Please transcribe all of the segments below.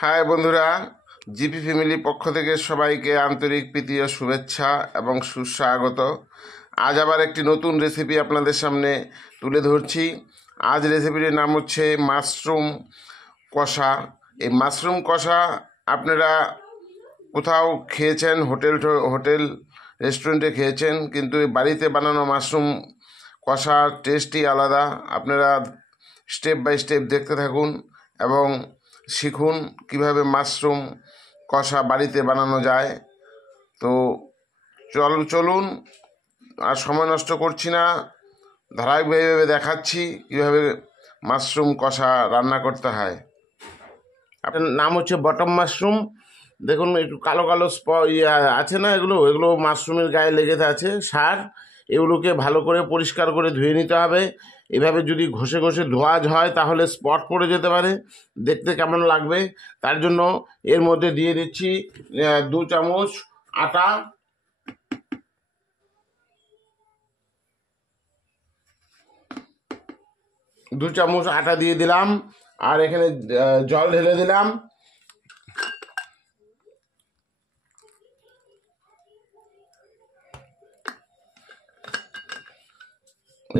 High বন্ধুরা, GP family পক্ষ থেকে সবাইকে আন্তরিক প্রীতি ও শুভেচ্ছা এবং সুস্বাগত। আজ আবার একটি নতুন রেসিপি আপনাদের সামনে তুলে ধরছি। আজ রেসিপিটির নাম হচ্ছে মাশরুম কষা। এই মাশরুম কষা আপনারা কোথাও খেয়েছেন, হোটেল রেস্টুরেন্টে খেয়েছেন, কিন্তু এই বাড়িতে বানানো মাশরুম কষার টেস্টই আলাদা। আপনারা স্টেপ বাই স্টেপ দেখতে থাকুন এবং শিখুন কিভাবে মাশরুম কষা বাড়িতে বানানো যায়। তো চলুন, আর সময় নষ্ট করছি না, ধারাবাহিকভাবে দেখাচ্ছি কিভাবে মাশরুম কষা রান্না করতে হয়। আপনার নাম হচ্ছে বটম মাশরুম। দেখুন একটু কালো কালো আছে না, এগুলো মাশরুমের গায়ে লেগে আছে সার। এগুলোকে ভালো করে পরিষ্কার করে ধুয়ে নিতে হবে। এভাবে যদি ঘষে ঘষে ধোয়া হয় তাহলে স্পট পড়ে যেতে পারে, দেখতে কেমন লাগবে। তার জন্য এর মধ্যে দিয়ে দিচ্ছি 2 চামচ আটা, 2 চামচ আটা দিয়ে দিলাম, আর এখানে জল ঢেলে দিলাম।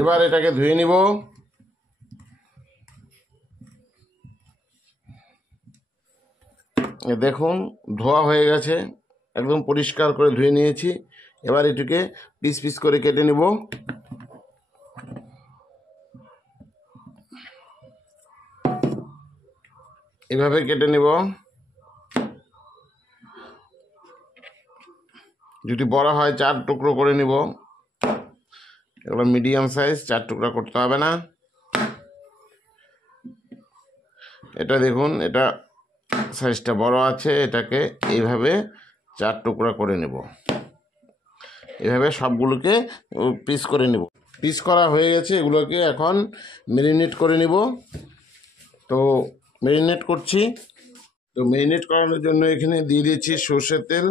এবার এটাকে ধুয়ে নিব। দেখুন ধোয়া হয়ে গেছে, একদম পরিষ্কার করে ধুয়ে নিয়েছি। এবার এটাকে পিস পিস করে কেটে নিব। এভাবে কেটে নিব। যদি বড় হয় 4 টুকরো করে নিব। এগুলো মিডিয়াম সাইজ, 4 টুকরা করতে হবে না। এটা দেখুন, এটা সাইজটা বড় আছে, এটাকে এইভাবে 4 টুকরা করে নেব। এভাবে সবগুলোকে পিস করে নেব। পিস করা হয়ে গেছে, এগুলোকে এখন ম্যারিনেট করে নিব। তো ম্যারিনেট করছি। তো ম্যারিনেট করানোর জন্য এখানে দিয়ে দিচ্ছি সর্ষের তেল।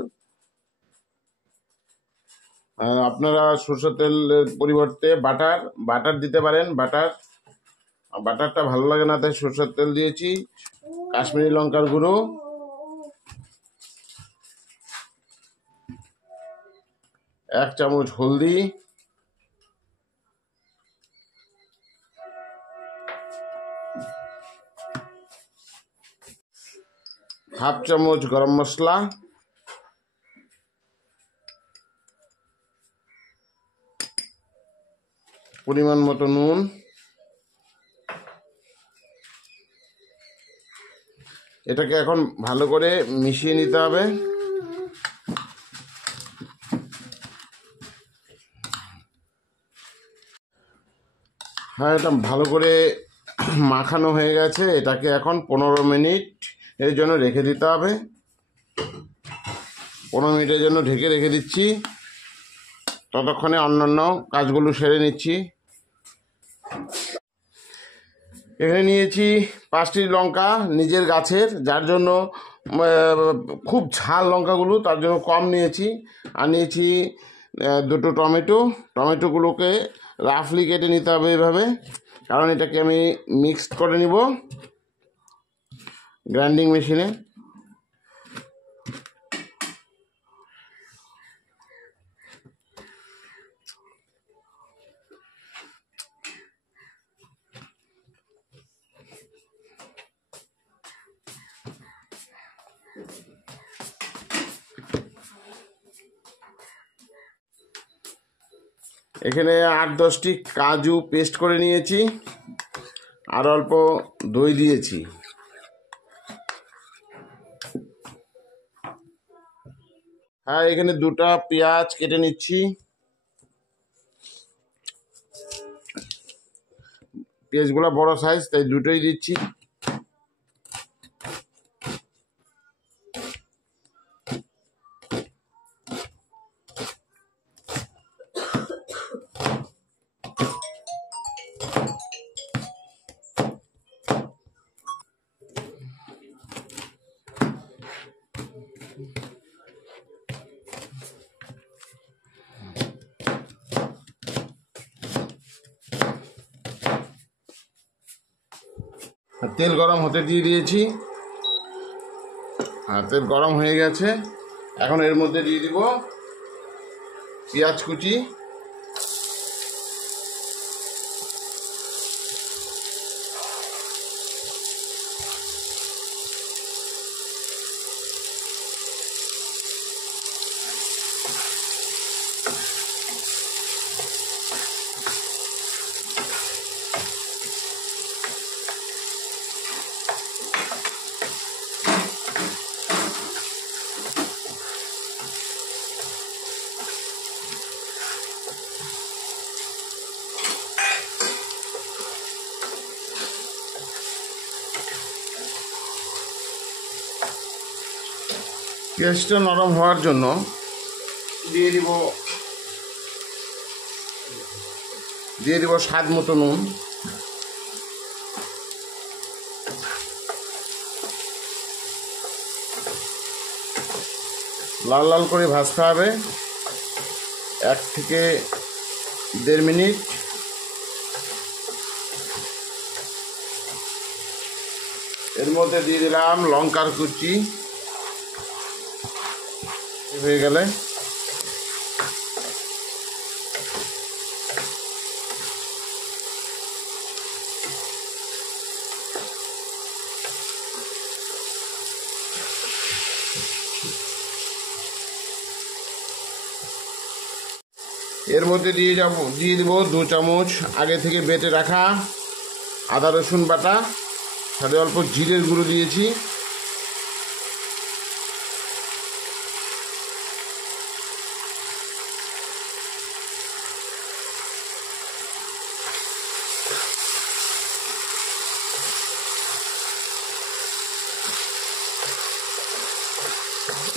আপনারা সর্ষের তেলের পরিবর্তে বাটার দিতে পারেন। বাটারটা ভালো লাগে না, তাই সর্ষের তেল দিয়েছি। কাশ্মীরি লঙ্কার গুঁড়ো, এক চামচ হলদি, হাফ চামচ গরম মশলা, পরিমাণ মতো নুন, এটাকে এখন ভালো করে মিশিয়ে নিতে হবে। হ্যাঁ, এটা ভালো করে মাখানো হয়ে গেছে। এটাকে এখন 15 মিনিট এর জন্য রেখে দিতে হবে। 15 মিনিটের জন্য ঢেকে রেখে দিচ্ছি। ততক্ষণে অন্যান্য কাজগুলো সেরে নিচ্ছি। এখানে নিয়েছি 5টি লঙ্কা নিজের গাছের, যার জন্য খুব ঝাল লঙ্কাগুলো, তার জন্য কম নিয়েছি। আর নিয়েছি 2টো টমেটোগুলোকে রাফলি কেটে নিতে হবে এভাবে, কারণ এটাকে আমি মিক্সড করে নিব গ্রাইন্ডিং মেশিনে। এখানে 8-10টি কাজু পেস্ট করে নিয়েছি, আর অল্প দই দিয়েছি। হ্যাঁ, এখানে 2টা পেঁয়াজ কেটে নিচ্ছি। পেঁয়াজগুলো বড় সাইজ, তাই 2টোই দিচ্ছি। তেল গরম হতে দিয়ে দিয়েছি। হ্যাঁ, তেল গরম হয়ে গেছে। এখন এর মধ্যে দিয়ে দিব পেঁয়াজ কুচি, পেঁয়াজটা নরম হওয়ার জন্য দিয়ে দিব স্বাদ মতো নুন, লাল লাল করে ভাজতে হবে 1 থেকে 1.5 মিনিট। এর মধ্যে দিয়ে দিলাম লঙ্কার কুচি, হয়ে গেলে এর মধ্যে দিয়ে দিব 2 চামচ আগে থেকে বেটে রাখা আদা রসুন বাটা, সাথে অল্প জিরের গুঁড়ো দিয়েছি।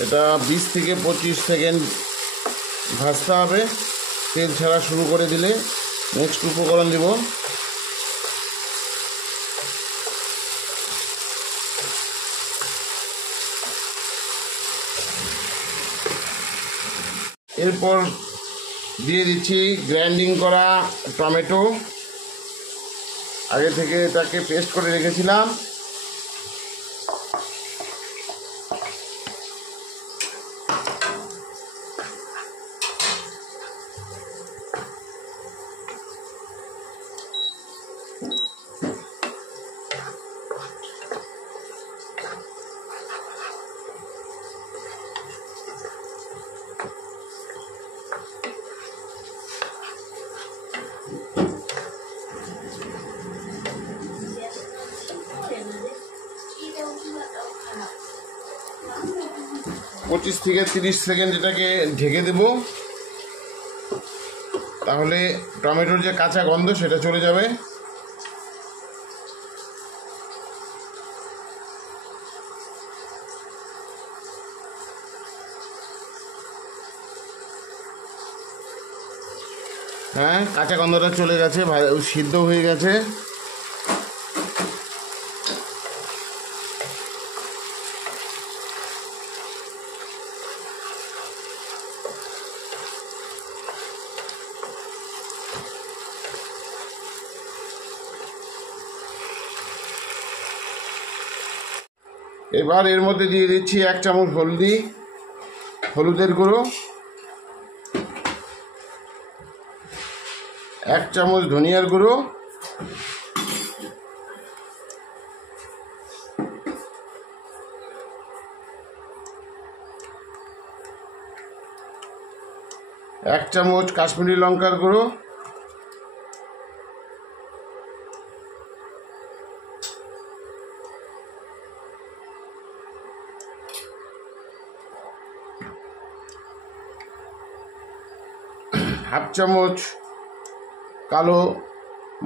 এটা 20 থেকে 25 সেকেন্ড ভাজতে হবে। তেল ছাড়া শুরু করে দিলে নেক্সট উপকরণ দিব এরপর দিয়ে দিচ্ছি গ্রাইন্ডিং করা টমেটো, আগে থেকে এটাকে পেস্ট করে রেখেছিলাম। পঁচিশ থেকে 30 সেকেন্ড এটাকে ঢেকে দেব, তাহলে টমেটোর যে কাঁচা গন্ধ সেটা চলে যাবে। হ্যাঁ, কাঁচা গন্ধটা চলে গেছে, সিদ্ধ হয়ে গেছে। এবার এর মধ্যে দিয়ে দিচ্ছি 1 চামচ হলুদের গুঁড়ো, 1 চামচ ধনিয়ার গুঁড়ো, 1 চামচ কাশ্মীরি লঙ্কার গুঁড়ো, হাফ চামচ কালো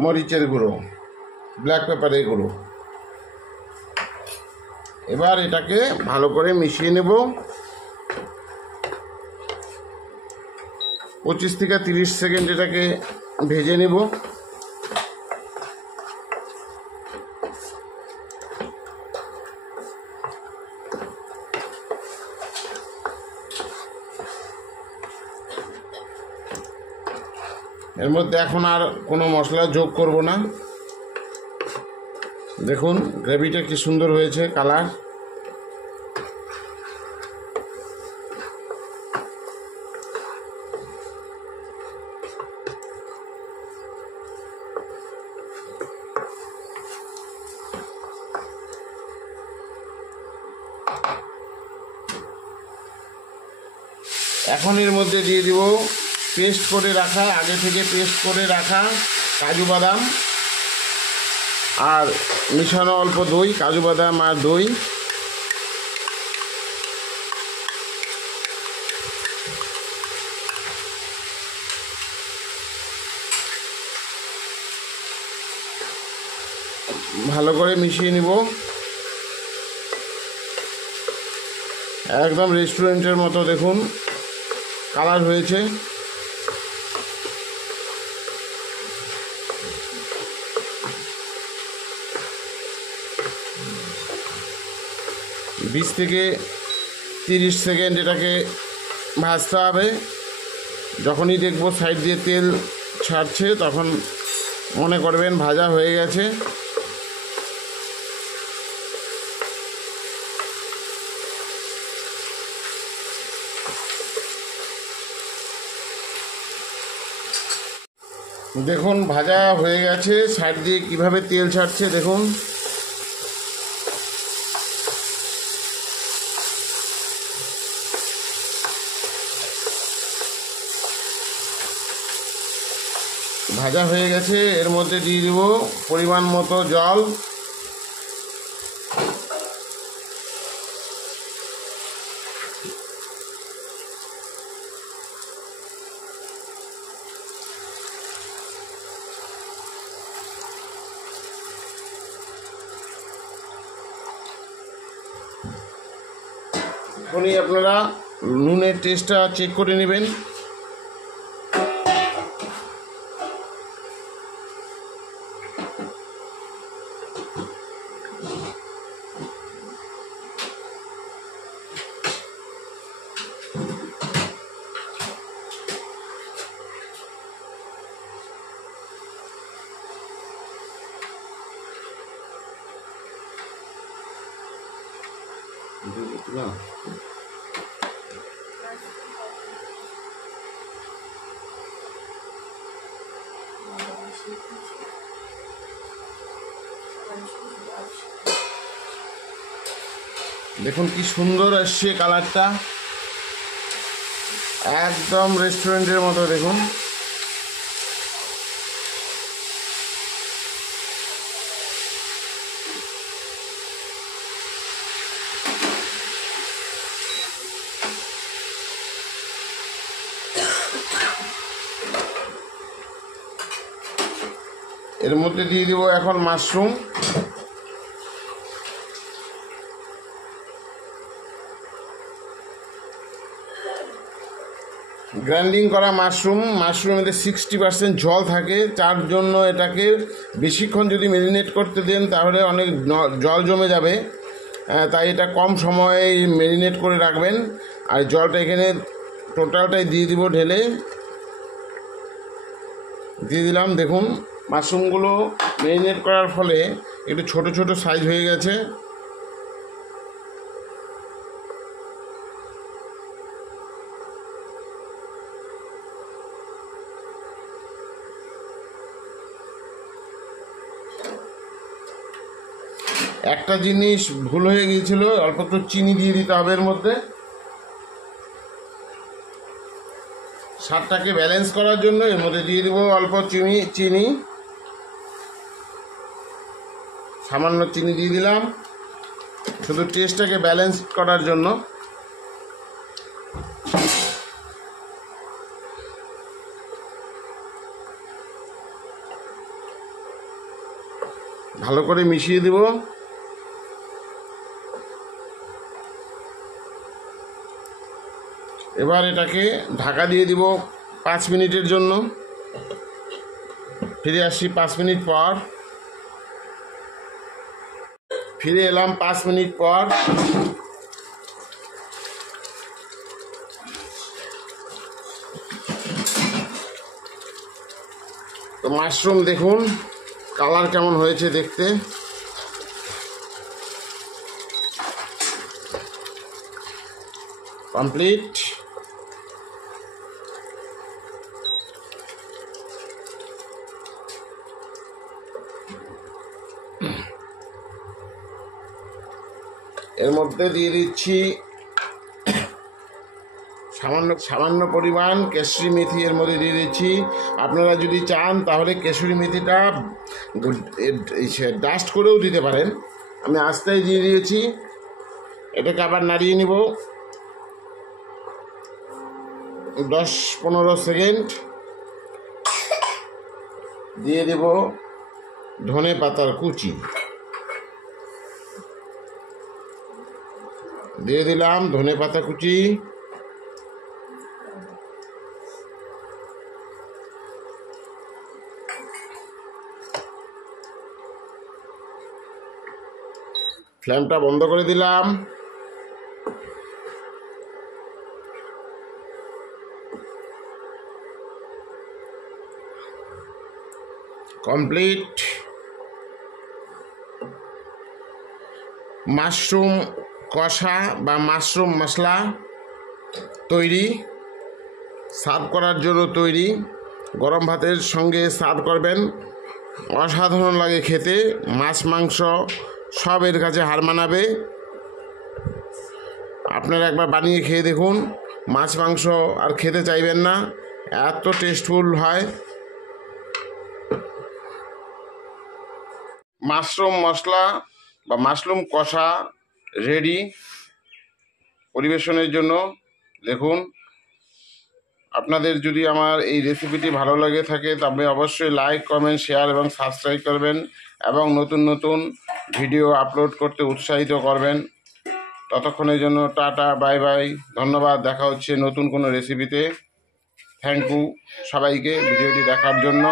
মরিচের গুঁড়ো, ব্ল্যাক পেপারের গুঁড়ো। এবার এটাকে ভালো করে মিশিয়ে নেব। 25 থেকে 30 সেকেন্ড এটাকে ভেজে নেব। এর মধ্যে এখন আর কোনো মশলা যোগ করব না। দেখুন গ্রেভিটা কি সুন্দর হয়েছে কালার। এখন এর মধ্যে দিয়ে দিব পেস্ট করে রাখা, আগে থেকে পেস্ট করে রাখা কাজু বাদাম আর মিশানো অল্প দই, কাজু বাদাম আর দই। ভালো করে মিশিয়ে নিব। একদম রেস্টুরেন্টের মতো দেখুন কালার হয়েছে। 20 থেকে 30 সেকেন্ড এটাকে ভাজতে হবে। যখনই দেখব সাইড দিয়ে তেল ছাড়ছে তখন মনে করবেন ভাজা হয়ে গেছে। দেখুন ভাজা হয়ে গেছে, সাইড দিয়ে কিভাবে তেল ছাড়ছে দেখুন। ভাজা হয়ে গেছে, এর মধ্যে দিয়ে দেব পরিমাণ মতো জল। এখনই আপনারা নুনের টেস্টটা চেক করে নেবেন। না দেখুন কি সুন্দর আসছে কালারটা, একদম রেস্টুরেন্টের মতো দেখুন। এর মধ্যে দিয়ে দিব এখন মাশরুম। গ্রাইন্ডিং করা মাশরুমের 60% জল থাকে, তার জন্য এটাকে বেশিক্ষণ যদি ম্যারিনেট করতে দেন তাহলে অনেক জল জমে যাবে, তাই এটা কম সময়ে ম্যারিনেট করে রাখবেন। আর জলটা এখানে টোটালটাই দিয়ে দিব, ঢেলে দিয়ে দিলাম। দেখুন মাশরুমগুলো ম্যারিনেট করার ফলে একটু ছোট ছোট সাইজ হয়ে গেছে। একটা জিনিস ভুল হয়ে গিয়েছিল, অল্প একটু চিনি দিয়ে দিতে হবে এর মধ্যে। স্বাদটাকে ব্যালেন্স করার জন্য এর মধ্যে দিয়ে দেবো অল্প চিনি, সামান্য চিনি দিয়ে দিলাম শুধু টেস্টটাকে ব্যালেন্স করার জন্য। ভালো করে মিশিয়ে দেব। এবার এটাকে ঢাকা দিয়ে দিব 5 মিনিটের জন্য। ফিরে আসি 5 মিনিট পর। ফিরে এলাম 5 মিনিট পর। তো মাশরুম দেখুন কালার কেমন হয়েছে দেখতে। কমপ্লিট। এর মধ্যে দিয়ে দিচ্ছি সামান্য সামান্য পরিমাণ কেশরি মেথি এর মধ্যে দিয়ে দিচ্ছি। আপনারা যদি চান তাহলে কেশরি মেথিটা ডাস্ট করেও দিতে পারেন। আমি আস্তেই দিয়ে দিয়েছি। এটাকে আবার নাড়িয়ে নিব 10-15 সেকেন্ড। দিয়ে দেব ধনে পাতার কুচি, দিয়ে দিলাম ধনে পাতা কুচি। ফ্লেমটা বন্ধ করে দিলাম। কমপ্লিট। মাশরুম কষা বা মাশরুম মশলা তৈরি, সার্ভ করার জন্য তৈরি। গরম ভাতের সঙ্গে সার্ভ করবেন, অসাধারণ লাগে খেতে। মাছ মাংস সব এর কাছে হার মানাবে। আপনারা একবার বানিয়ে খেয়ে দেখুন, মাছ মাংস আর খেতে চাইবেন না, এত টেস্টফুল হয়। মাশরুম মশলা বা মাশরুম কষা রেডি পরিবেশনের জন্য। দেখুন, আপনাদের যদি আমার এই রেসিপিটি ভালো লাগে থাকে তবে অবশ্যই লাইক, কমেন্ট, শেয়ার এবং সাবস্ক্রাইব করবেন এবং নতুন নতুন ভিডিও আপলোড করতে উৎসাহিত করবেন। ততক্ষণের জন্য টাটা, বাই বাই, ধন্যবাদ। দেখা হচ্ছে নতুন কোনো রেসিপিতে। থ্যাংক ইউ সবাইকে ভিডিওটি দেখার জন্য।